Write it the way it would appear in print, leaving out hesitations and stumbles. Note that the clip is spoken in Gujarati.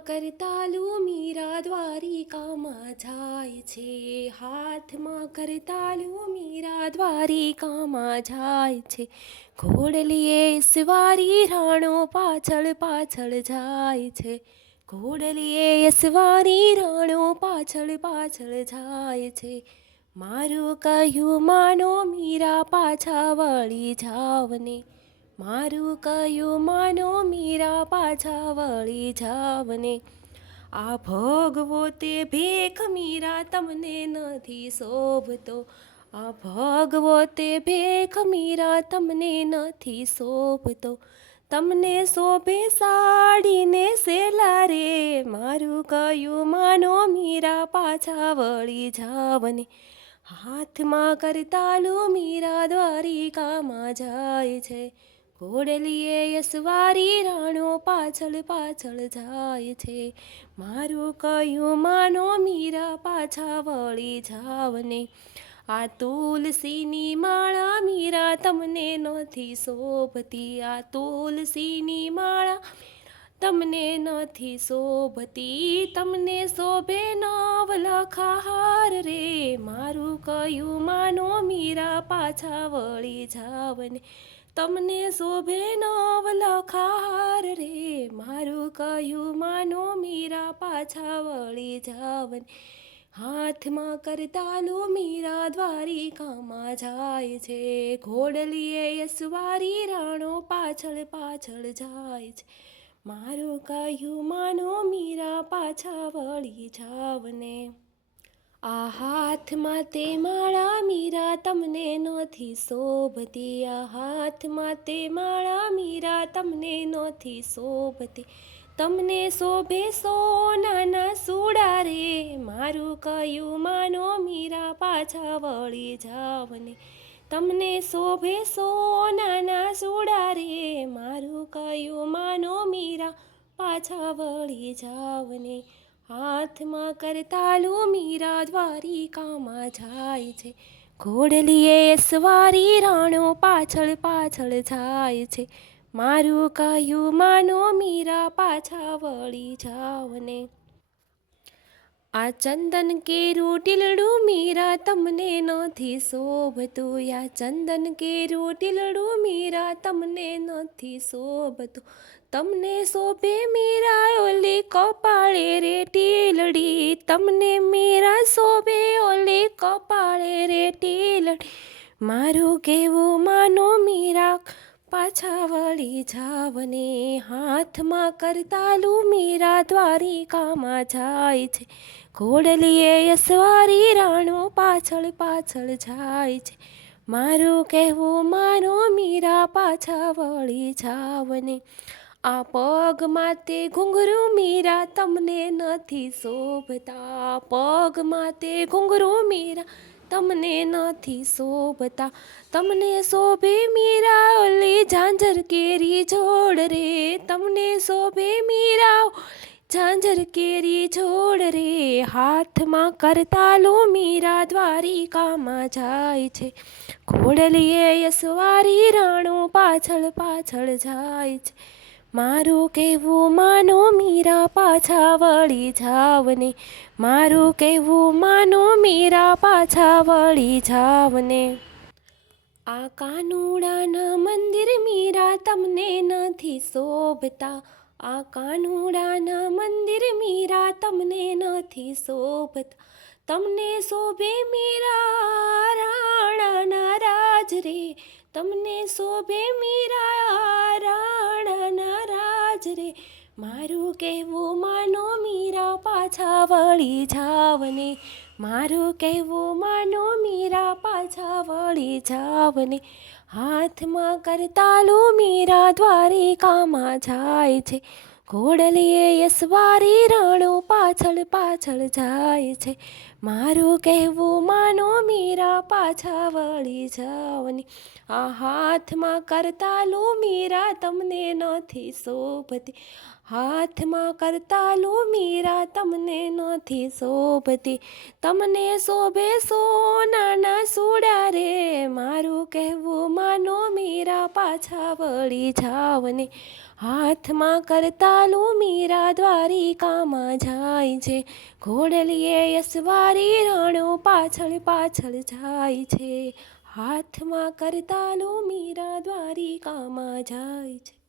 કરતાલું મીરા દ્વારિકામાં જાય છે. હાથમાં કરતાલું મીરા દ્વારિકામાં જાય છે. ઘોડલીએ સવારી રાણો પાછળ પાછળ જાય છે. ઘોડલીએ સવારી રાણો પાછળ પાછળ જાય છે. મારું કહ્યું માનો મીરા પાછા વળી જાવને. મારું કહ્યું માનો મીરા પાછા વળી જાવને. આ ભોગવો તે ભેખ મીરા તમને નથી શોભતો. આ ભોગવો તે ભેખ મીરા તમને નથી શોભતો. તમને શોભે સાડીને સેલા રે. મારું કહ્યું માનો મીરા પાછા વળી જાવને. હાથમાં કરતાલું મીરા દ્વારિકામાં જાય છે. ઘોડલીએ યસવારી રાણો પાછળ પાછળ જાય છે. મારું કહ્યું માનો મીરા પાછા વળી જાવને. આ તુલસીની માળા મીરા તમને નથી શોભતી. આ તુલસીની માળા તમને નથી શોભતી. તમને શોભે નવલખા હાર રે. મારું કહ્યું માનો મીરા પાછા વળી જાવને. તમને શોભે નવલખા હાર રે. મારું કહ્યું માનો મીરા પાછા વળી જાવને. હાથમાં કરતાલું મીરા દ્વારિકામાં જાય છે. ઘોડલીએ યસવારી રાણો પાછળ પાછળ જાય છે. મારું કહ્યું માનો મીરા પાછા વળી જાવને. આ હાથમાં તે માળા મીરા તમને નથી શોભતી. આ હાથમાં તે માળા મીરા તમને નથી શોભતી. તમને શોભે સોનાના સુડા રે. મારું કહ્યું માનો મીરા પાછા વળી જાવને. તમને શોભે સોનાના સુડા રે. મારું કહ્યું માનો મીરા પાછા વળી જાવને. હાથમાં કરતાલું મીરા દ્વારિકામાં જાય છે. ઘોડલીએ સવારી રાણો પાછળ પાછળ જાય છે. મારું કહ્યું માનો મીરા પાછા વળી જાવને. આ ચંદન કેરું ટીલડું મીરા તમને નથી શોભતું. આ ચંદન કેરું ટીલડું મીરા તમને નથી શોભતું. તમને શોભે મીરા ઓલી કપાળે રે ટીલડી. તમને મીરા શોભે ઓલી કપાળે રે ટીલડી. મારું કહેવું માનો મીરા પાછા વળી જાવને. હાથમાં કરતાલું મીરા દ્વારિકામાં જાય છે. ઘોડલીએ યસવારી રાણો પાછળ પાછળ જાય છે. મારું કહેવું માનો મીરા પાછા વળી જાવને. આ પગમાં તે ઘૂંઘરું મીરા તમને નથી શોભતા. પગમાં તે ઘૂંઘરું મીરા તમને નથી શોભતા. તમને શોભે મીરા ઓલી ઝાંઝર કેરી જોડ રે. તમને શોભે મીરા ઝાંઝર કેરી જોડ રે. હાથમાં કરતાલું મીરા દ્વારિકામાં જાય છે. ઘોડલીએ યસવારી રાણો પાછળ પાછળ જાય છે. મારું કહેવું માનો મીરા પાછા વળી જાવને. મારું કહેવું માનો મીરા પાછા વળી જાવને. આ કાનુડાના મંદિર મીરા તમને નથી શોભતા. આ કાનુડાના મંદિર મીરા તમને નથી શોભતા. તમને શોભે મીરા રાણાના રાજ રે. તમને શોભે મીરા રાણાના રાજ રે. મારું કહેવું માનો મીરા પાછા વળી જાવને. મારું કહેવું માનો મીરા પાછા વળી જાવને. હાથમાં કરતાલું મીરા દ્વારિકામાં જાય છે. ઘોડલીએ યસવારી રાણો પાછળ પાછળ જાય છે. મારું કહેવું માનો મીરા પાછા વળી જાવને. આ હાથમાં કરતાલું મીરા તમને નથી શોભતી. હાથમાં કરતાલું મીરા તમને નથી શોભતી, તમને શોભે સોનાના સુડા રે, મારું કહેવું માનો મીરા પાછા વળી જાવને. હાથમાં કરતાલું મીરા દ્વારિકામાં જાય છે, ઘોડલીએ યસવારી રાણો પાછળ પાછળ જાય છે. હાથમાં કરતાલું મીરા દ્વારિકામાં જાય છે.